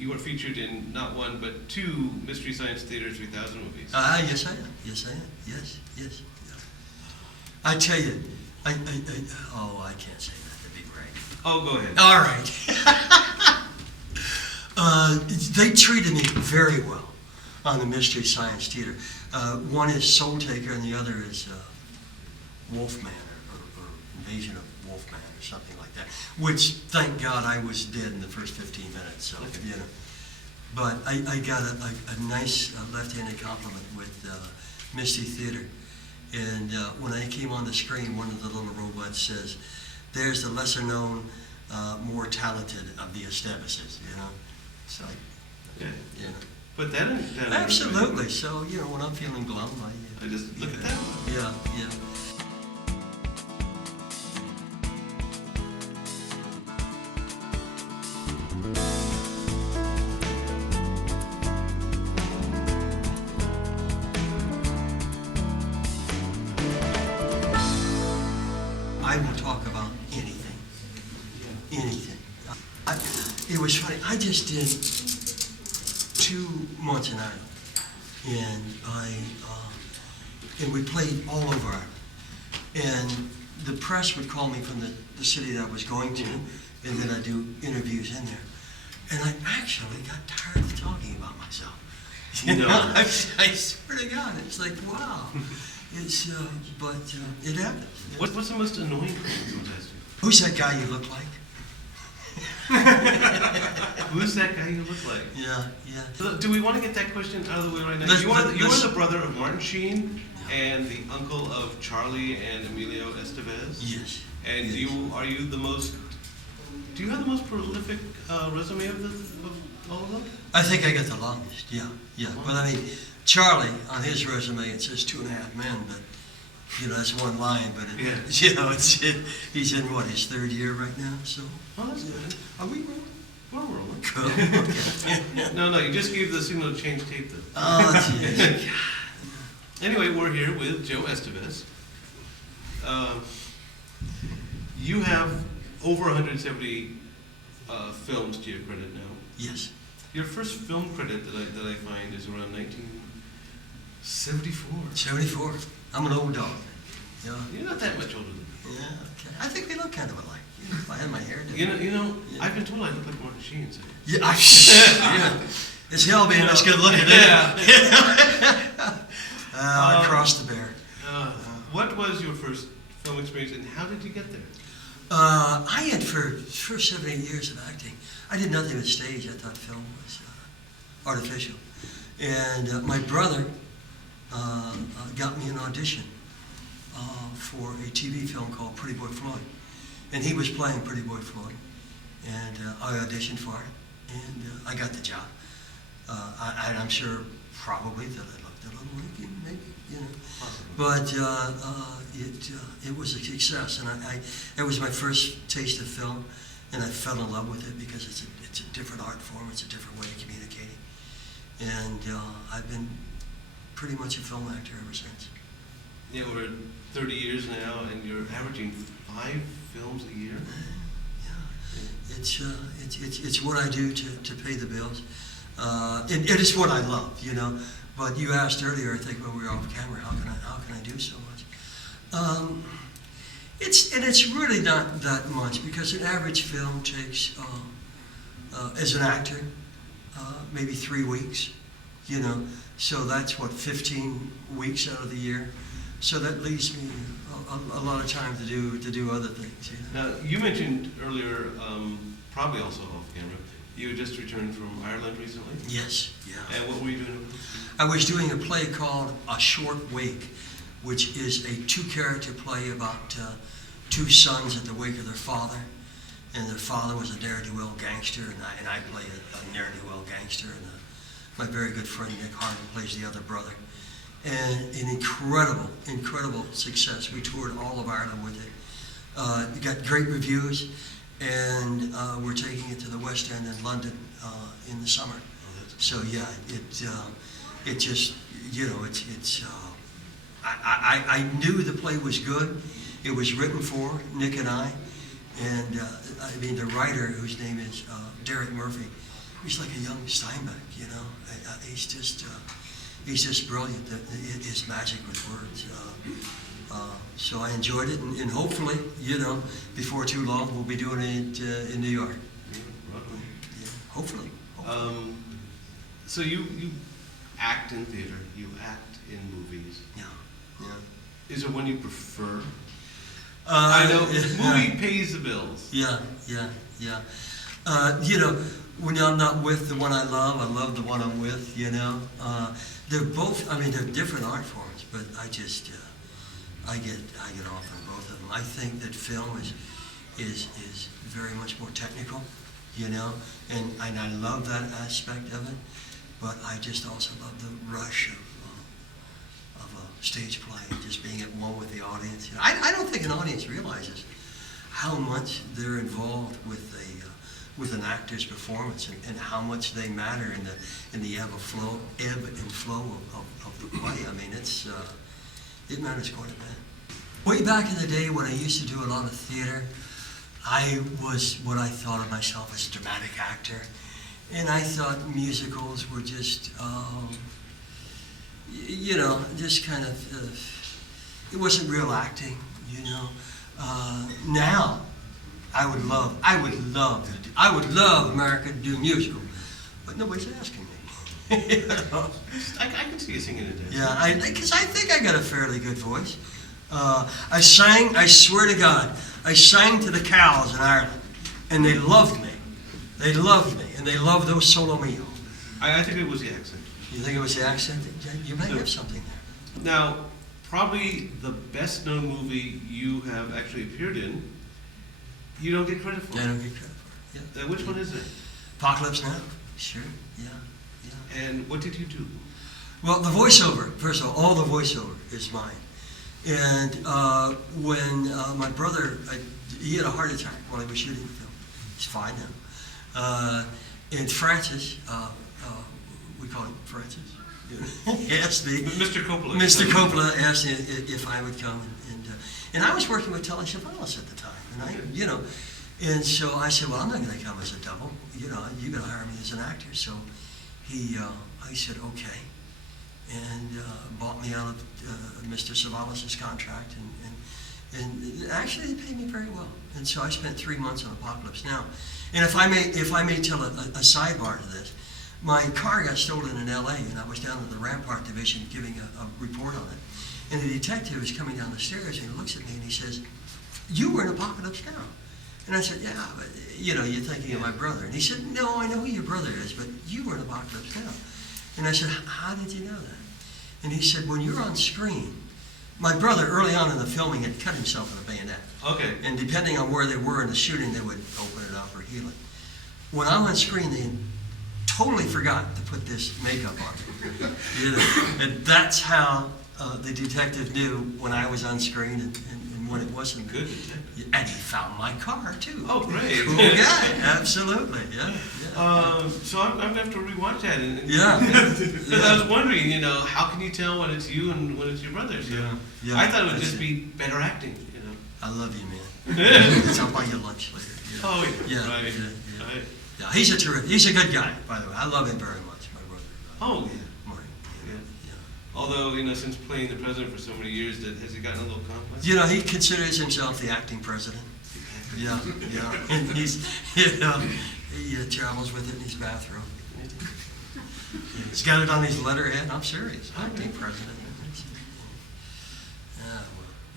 You were featured in not one, but two Mystery Science Theater 3000 movies. Yes, I am. Yes, I am. Yes. Yeah. I tell you, I can't say that. That'd be great. Oh, go ahead. All right. They treated me very well on the Mystery Science Theater. One is Soul Taker, and the other is Wolfman, or Invasion of Wolfman, or something like that. Which, thank God, I was dead in the first 15 minutes. So, okay. you know. But I got a nice left-handed compliment with Mystery Theater. And when I came on the screen, one of the little robots says, "There's the lesser-known, more talented of the Estevezes," you know? So, Yeah. you know. Put that in. Absolutely. So, you know, when I'm feeling glum, I just look at that. Yeah. I will talk about anything. It was funny. I just did 2 months in Ireland, and we played all over Ireland. And the press would call me from the city that I was going to, and then I'd do interviews in there. And I actually got tired of talking about myself. You know, I swear to God, it's like, wow. But it happens. What's the most annoying thing someone's asked you? Who's that guy you look like? Who's that guy you look like? Yeah. So, do we want to get that question out of the way right now? You are the brother of Martin Sheen and the uncle of Charlie and Emilio Estevez. Yes. And yes. do you have the most prolific resume of all of them? I think I got the longest. Yeah. Wow. But I mean, Charlie on his resume it says 2.5 men, but you know that's one line. But Yeah. you know, he's in what, his 3rd year right now. So. Oh, that's good. Are we rolling? We're rolling. Cool. Okay. No, you just gave the signal to change tape though. Oh, geez. Anyway, we're here with Joe Estevez. You have over 170 films to your credit now. Yes. Your first film credit that I find is around 1974. 74. I'm an old dog. Yeah. You're not that much older than me. Yeah. Okay. I think we look kind of alike. You know, if I had my hair. You know. Yeah. I've been told I look like Martin Sheen. So. Yeah. Yeah. It's hell being this good looking. Yeah. I crossed the bear. What was your first film experience, and how did you get there? I had for 7 or 8 years of acting. I did nothing but stage. I thought film was artificial. And my brother got me an audition for a TV film called Pretty Boy Floyd. And he was playing Pretty Boy Floyd. And I auditioned for it, and I got the job. I'm sure probably that I looked a little like him, maybe, you know. Possibly. But it was a success, and it was my first taste of film, and I fell in love with it because it's a different art form, it's a different way of communicating, and I've been pretty much a film actor ever since. Yeah, over 30 years now, and you're averaging 5 films a year. Yeah, it's what I do to pay the bills. It is what I love, you know. But you asked earlier, I think when we were off camera, how can I do so much? It's really not that much, because an average film takes, as an actor, maybe 3 weeks, you know. So that's what, 15 weeks out of the year. So that leaves me a lot of time to do other things. You know? Now, you mentioned earlier, probably also off camera, you had just returned from Ireland recently. Yes, yeah. And what were you doing? I was doing a play called A Short Wake, which is a 2-character play about 2 sons at the wake of their father. And their father was a ne'er-do-well gangster, and I play a ne'er-do-well gangster. And my very good friend Nick Harden plays the other brother. And an incredible success. We toured all of Ireland with it. It got great reviews, and we're taking it to the West End in London in the summer. So yeah, it just, you know, I knew the play was good. It was written for Nick and I, and I mean the writer, whose name is Derek Murphy, he's like a young Steinbeck, you know. He's just brilliant. His magic with words. So I enjoyed it, and hopefully, you know, before too long, we'll be doing it in New York. Yeah, hopefully. So you act in theater, you act in movies. Yeah. Is there one you prefer? I know movie pays the bills. Yeah. You know, when I'm not with the one I love the one I'm with, you know. They're both, I mean, they're different art forms, but I just, I get off on both of them. I think that film is very much more technical, you know, and I love that aspect of it, but I just also love the rush of a stage play, just being at one with the audience. You know, I don't think an audience realizes how much they're involved with an actor's performance and how much they matter in the ebb and flow of the play. I mean, it matters quite a bit. Way back in the day when I used to do a lot of theater, I was what I thought of myself as a dramatic actor, and I thought musicals were just, you know, just kind of, it wasn't real acting, you know. Now, I would love America to do a musical, but nobody's asking me. You know? I can see you singing it. Yeah, because I think I got a fairly good voice. I sang, I swear to God, I sang to the cows in Ireland, and they loved me. They loved me, and they loved those solo mio. I think it was the accent. You think it was the accent? You may have something there. Now, probably the best known movie you have actually appeared in, you don't get credit for. I don't get credit for it. Yeah. Which one is it? Apocalypse Now. Sure. Yeah. And what did you do? Well, the voiceover, first of all the voiceover is mine. And when my brother, he had a heart attack while he was shooting the film. He's fine now. And Francis, we call him Francis, asked me. Mr. Coppola. Mr. Coppola asked me if I would come, and I was working with Telly Savalas at the time, and you know, and so I said, well, I'm not going to come as a double, you know, you got to hire me as an actor. So I said, okay, and bought me out of Mr. Savalas' contract, and actually they paid me very well, and so I spent 3 months on Apocalypse Now. And if I may tell a sidebar to this, my car got stolen in L.A. and I was down in the Rampart Division giving a report on it. And the detective is coming down the stairs and he looks at me and he says, "You were in Apocalypse Now." And I said, "Yeah, but you know, you're thinking of my brother." And he said, "No, I know who your brother is, but you were in Apocalypse Now." And I said, "How did you know that?" And he said, "When you're on screen," my brother early on in the filming had cut himself with a bayonet. Okay. And depending on where they were in the shooting, they would open it up or heal it. When I'm on screen, they totally forgot to put this makeup on me. You know? And that's how the detective knew when I was on screen and when it wasn't. Good detective. And he found my car, too. Oh, great. Cool guy, absolutely, yeah. So I'm going to have to rewatch that. Yeah. I was wondering, you know, how can you tell when it's you and when it's your brothers? You know? Yeah. I thought it would just be better acting, you know. I love you, man. I'll buy you lunch later. You know? Oh, yeah. Yeah, Right. yeah. Right. Yeah, he's a good guy, by the way. I love him very much, my brother. Oh, yeah. Marty. Yeah. Yeah. Although, you know, since playing the president for so many years, has he gotten a little complex? You know, he considers himself the acting president. Yeah. And he's, you know, he travels with it in his bathroom. He's got it on his letterhead. I'm serious. Acting president.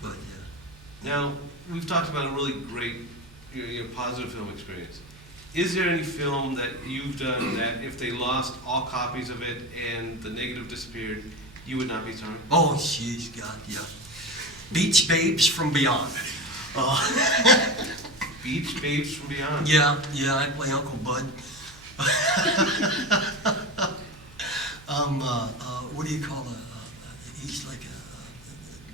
But yeah. Now, we've talked about a really great, your positive film experience. Is there any film that you've done that if they lost all copies of it and the negative disappeared, you would not be sorry? Oh, she's got, yeah. Beach Babes from Beyond. Beach Babes from Beyond. Yeah, I play Uncle Bud. What do you call he's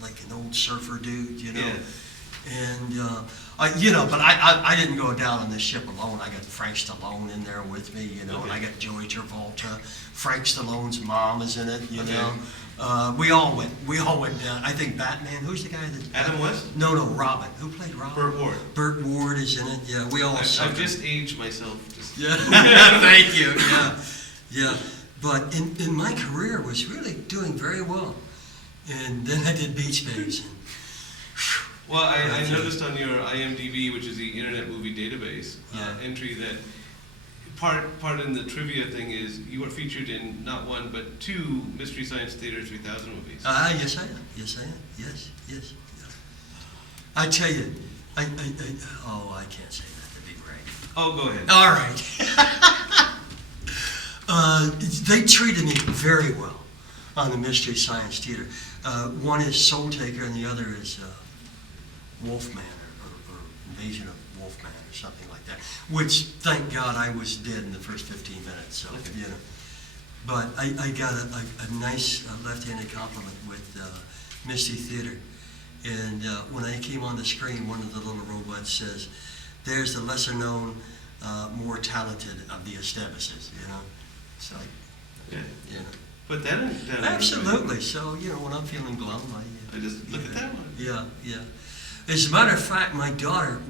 like an old surfer dude, you know. Yeah. And But I didn't go down on this ship alone. I got Frank Stallone in there with me, Okay. and I got Joey Travolta. Frank Stallone's mom is in it, Okay. We all went down. I think Batman, who's the guy that... Adam West? No, Robin. Who played Robin? Burt Ward. Burt Ward is in it, yeah. We all I've just aged myself. Yeah, thank you, yeah. But in my career was really doing very well. And then I did Beach Babes. Well, I noticed on your IMDb, which is the Internet Movie Database, Yeah. entry that part in the trivia thing is you are featured in not one but 2 Mystery Science Theater 3000 movies. Yes, I am. Yes. Yeah. I tell you, I can't say that. That'd be great. Oh, go ahead. All right. They treated me very well on the Mystery Science Theater. One is Soul Taker and the other is Wolfman or Invasion of Wolfman or something like that. Which, thank God, I was dead in the first 15 minutes. So Okay. But I got a nice left-handed compliment with Misty Theater. And when I came on the screen, one of the little robots says, "There's the lesser-known, more talented of the Estevezes," So, Yeah. you know. Put that in. Down Absolutely. So, when I'm feeling glum, I just look at that one. Yeah. As a matter of fact, my daughter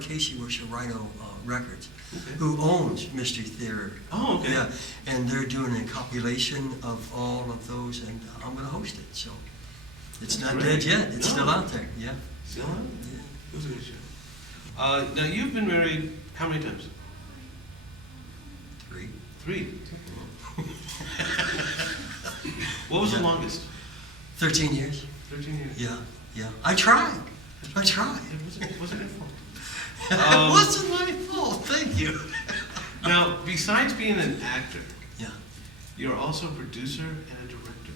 Casey works for Rhino Records, Okay. who owns Mystery Theater. Oh, okay. Yeah, and they're doing a compilation of all of those, and I'm going to host it. So it's That's not great. dead yet. It's No. still out there. Yeah. Still on? Yeah. It was a good show. Now, you've been married how many times? 3. 3. What was the Yeah. longest? 13 years. 13 years. Yeah. I tried. It wasn't your fault. It wasn't my fault. Thank you. Now, besides being an actor, Yeah. you're also a producer and a director.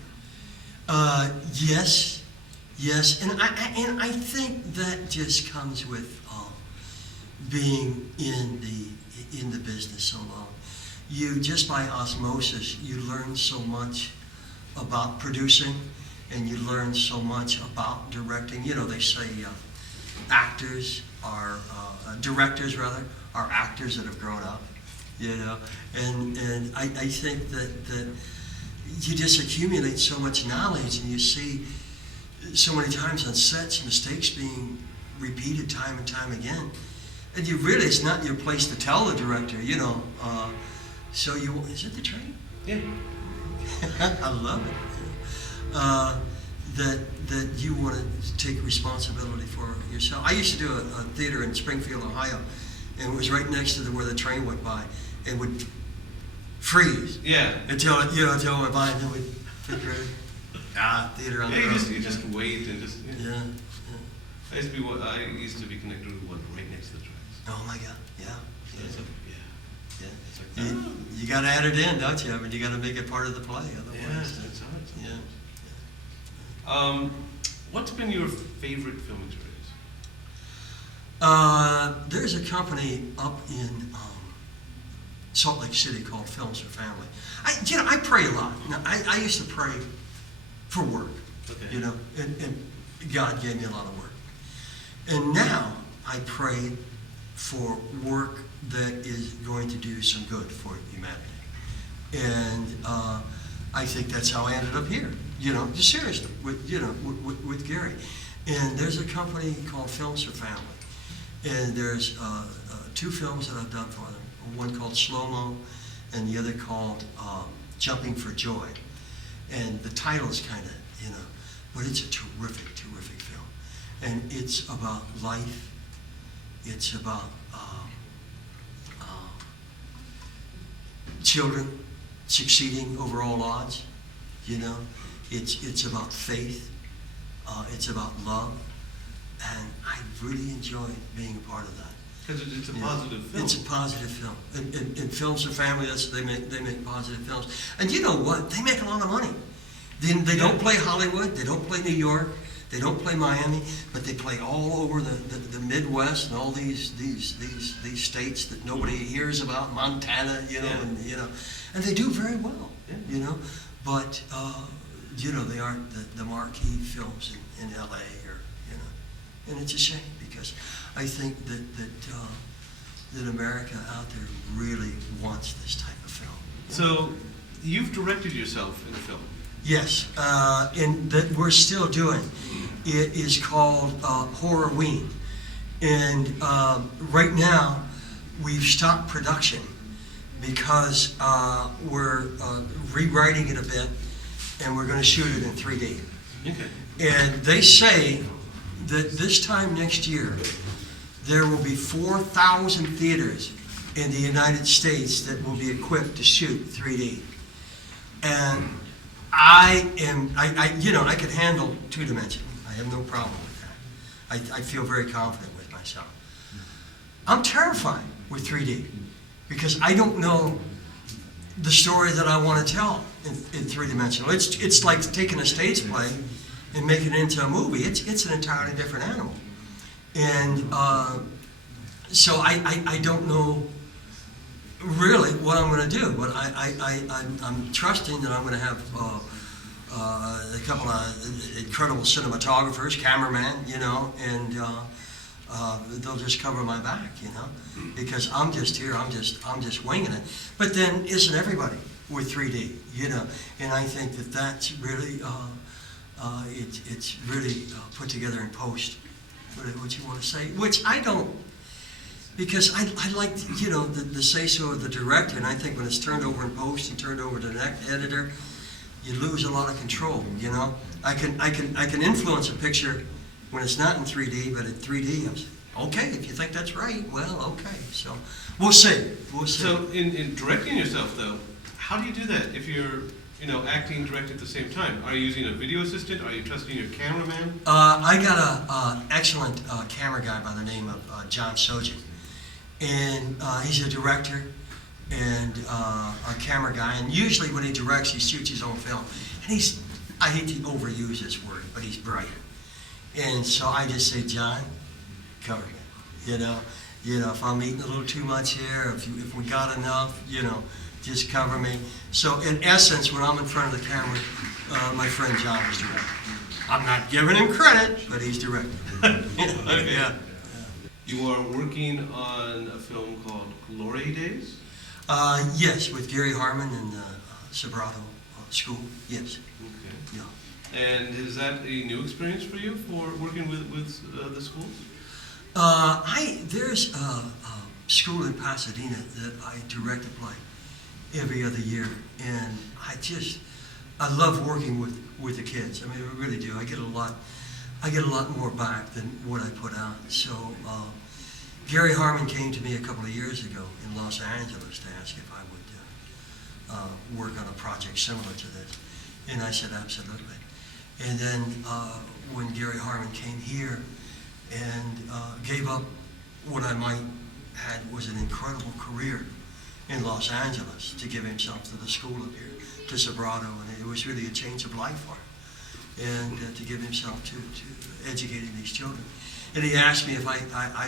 Yes, and I think that just comes with being in the business so long. You just by osmosis, you learn so much about producing, and you learn so much about directing. They say actors are directors rather are actors that have grown up. And I think that you just accumulate so much knowledge, and you see so many times on sets mistakes being repeated time and time again, and it's not your place to tell the director, so is it the train? Yeah. I love it. That you want to take responsibility for yourself. I used to do a theater in Springfield, Ohio, and it was right next to where the train went by, and would freeze. Yeah. Until it went by, and then we'd figure it. Theater on the road. You just wait and just. Yeah. I used to be connected with one right next to the tracks. Oh my God. Yeah. It's like, Yeah. It's like, You got to add it in, don't you? I mean, you got to make it part of the play, otherwise. yeah, it's hard. Yeah. What's been your favorite film experience? There's a company up in Salt Lake City called Films for Family. I pray a lot. Now, I used to pray for work, Okay. and God gave me a lot of work. And now I pray for work that is going to do some good for humanity. And I think that's how I ended up here, just seriously, with Gary. And there's a company called Films for Family. And there's 2 films that I've done for them. One called Slow Mo, and the other called Jumping for Joy. And the title is kind of, but it's a terrific, terrific film. And it's about life. It's about children succeeding over all odds. It's about faith. It's about love. And I really enjoyed being a part of that. Because it's a positive film. It's a positive film. And Films for Family, they make positive films. And you know what? They make a lot of money. They don't play Hollywood. They don't play New York. They don't play Miami. But they play all over the Midwest and all these states that nobody hears about. Montana, and they do very well. Yeah. But they aren't the marquee films in L.A. and it's a shame because I think that America out there really wants this type of film. So, you've directed yourself in a film. Yes, and that we're still doing. It is called Horrorween. And right now, we've stopped production because we're rewriting it a bit, and we're going to shoot it in 3D. Okay. And they say that this time next year, there will be 4,000 theaters in the United States that will be equipped to shoot 3D. And I can handle two-dimensional. I have no problem with that. I feel very confident with myself. I'm terrified with 3D because I don't know the story that I want to tell in three-dimensional. It's like taking a stage play and making it into a movie. It's an entirely different animal. And so I don't know really what I'm going to do, but I'm trusting that I'm going to have a couple of incredible cinematographers, cameramen, and they'll just cover my back, because I'm just here, I'm just winging it. But then isn't everybody with 3D, And I think that's really it's really put together in post. What you want to say? Which I don't. Because I like, the say-so of the director, and I think when it's turned over in post and turned over to the next editor, you lose a lot of control, I can influence a picture when it's not in 3D, but in 3D, I'm saying, okay, if you think that's right, well, okay. So, we'll see. So, in directing yourself, though, how do you do that if you're, acting and directing at the same time? Are you using a video assistant? Are you trusting your cameraman? I got an excellent camera guy by the name of John Sojin. And he's a director and our camera guy. And usually when he directs, he shoots his own film. And I hate to overuse this word, but he's bright. And so I just say, John, cover me. If I'm eating a little too much here, if we got enough, just cover me. So in essence, when I'm in front of the camera, my friend John is directing. I'm not giving him credit, but he's directing. Yeah. You are working on a film called Glory Days? Yes, with Gary Harmon and Sobrato School, yes. Okay. Yeah. And is that a new experience for you for working with the schools? There's a school in Pasadena that I direct a play every other year, and I love working with the kids. I mean, I really do. I get a lot more back than what I put out. So Gary Harmon came to me a couple of years ago in Los Angeles to ask if I would work on a project similar to this, and I said absolutely. And then when Gary Harmon came here and gave up what I might had was an incredible career in Los Angeles to give himself to the school up here, to Sobrato, and it was really a change of life for him, and to give himself to educating these children. And he asked me if I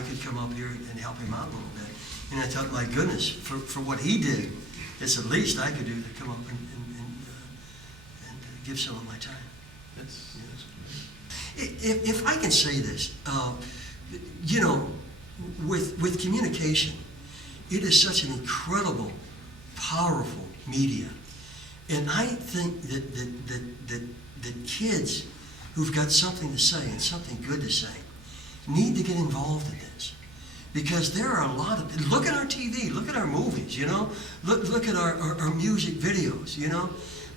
could come up here and help him out a little bit. And I thought, my goodness, for what he did, it's the least I could do to come up and give some of my time. That's If I can say this, with communication, it is such an incredible, powerful media. And I think that kids who've got something to say and something good to say need to get involved in this. Because there are a lot of, look at our TV, look at our movies, look at our music videos,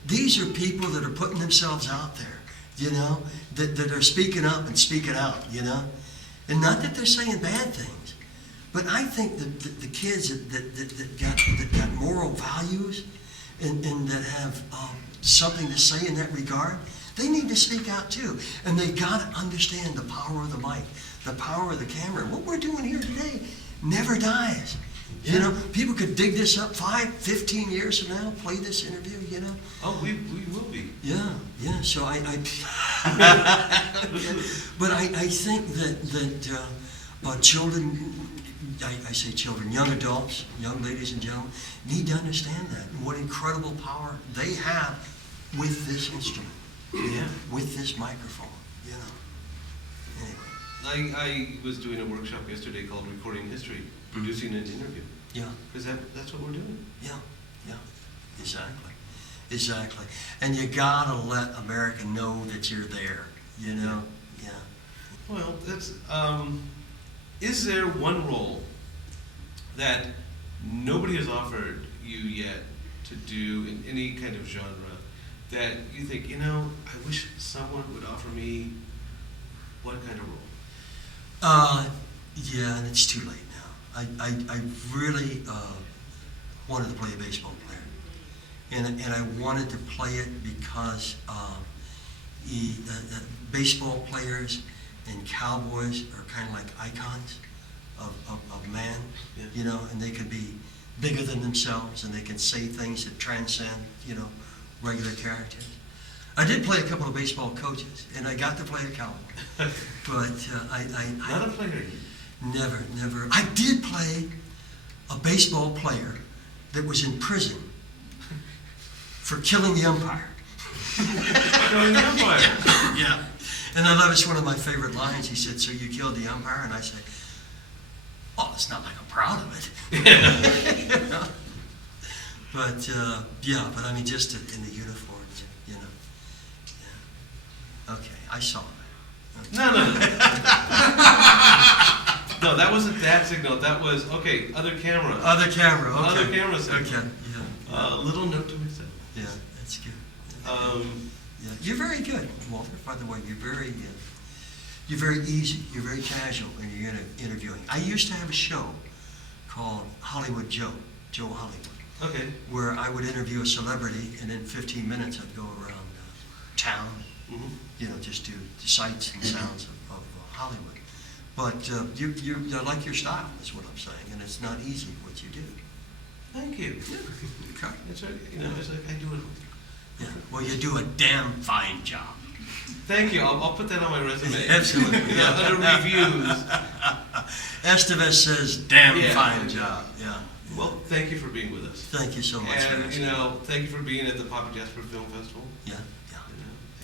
These are people that are putting themselves out there, that are speaking up and speaking out, And not that they're saying bad things, but I think that the kids that got moral values and that have something to say in that regard, they need to speak out too. And they got to understand the power of the mic, the power of the camera. What we're doing here today never dies. People could dig this up 5, 15 years from now, play this interview, Oh, we will be. Yeah. So but I think that children, I say children, young adults, young ladies and gentlemen, need to understand that and what incredible power they have with this instrument, with this microphone, Anyway. I was doing a workshop yesterday called Recording History, producing an interview. Yeah, Because that's what we're doing. yeah, exactly, exactly. And you gotta let America know that you're there, you know? Yeah. Well, is there one role that nobody has offered you yet to do in any kind of genre that you think, I wish someone would offer me what kind of role? Yeah, and it's too late now. I really wanted to play a baseball player. And I wanted to play it because baseball players and cowboys are kind of like icons of man, Yeah. and they could be bigger than themselves, and they can say things that transcend, regular characters. I did play a couple of baseball coaches, and I got to play a cowboy. But Not a player. Never. I did play a baseball player that was in prison for killing the umpire. Killing the umpire. Yeah. And I love, it's one of my favorite lines. He said, "So you killed the umpire?" And I said, "Oh, it's not like I'm proud of it." But, but I mean, just in the uniform, Yeah. Okay, I saw that. No. No, that wasn't that signal. That was, okay, other camera. Other camera, okay. Other camera signal. Okay, yeah. Little note to myself. Yeah, that's good. Yeah, you're very good, Walter. By the way, you're very easy. You're very casual when you're interviewing. I used to have a show called Hollywood Joe Hollywood, Okay. where I would interview a celebrity, and in 15 minutes I'd go around town, Mm-hmm. just do the sights and sounds of Hollywood. But I like your style, is what I'm saying, and it's not easy what you do. Thank you. Okay. That's right. It's like I do it. Yeah. Well, you do a damn fine job. Thank you. I'll put that on my resume. Absolutely. Under reviews. Estevez says, "Damn Yeah. fine job." Yeah. Well, thank you for being with us. Thank you so much. And, for asking. thank you for being at the Papa Jasper Film Festival. Yeah.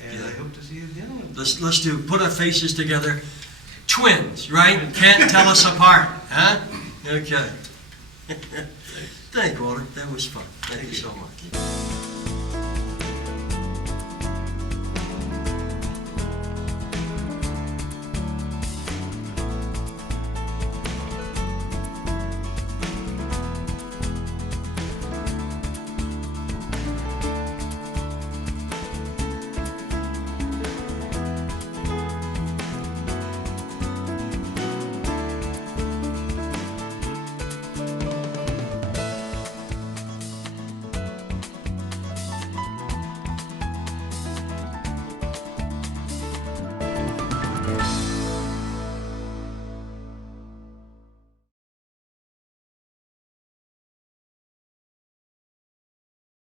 And Yeah. I hope to see you again. Let's put our faces together. Twins, right? Can't tell us apart, huh? Okay. Thank you, Walter. That was fun. Thank you so much.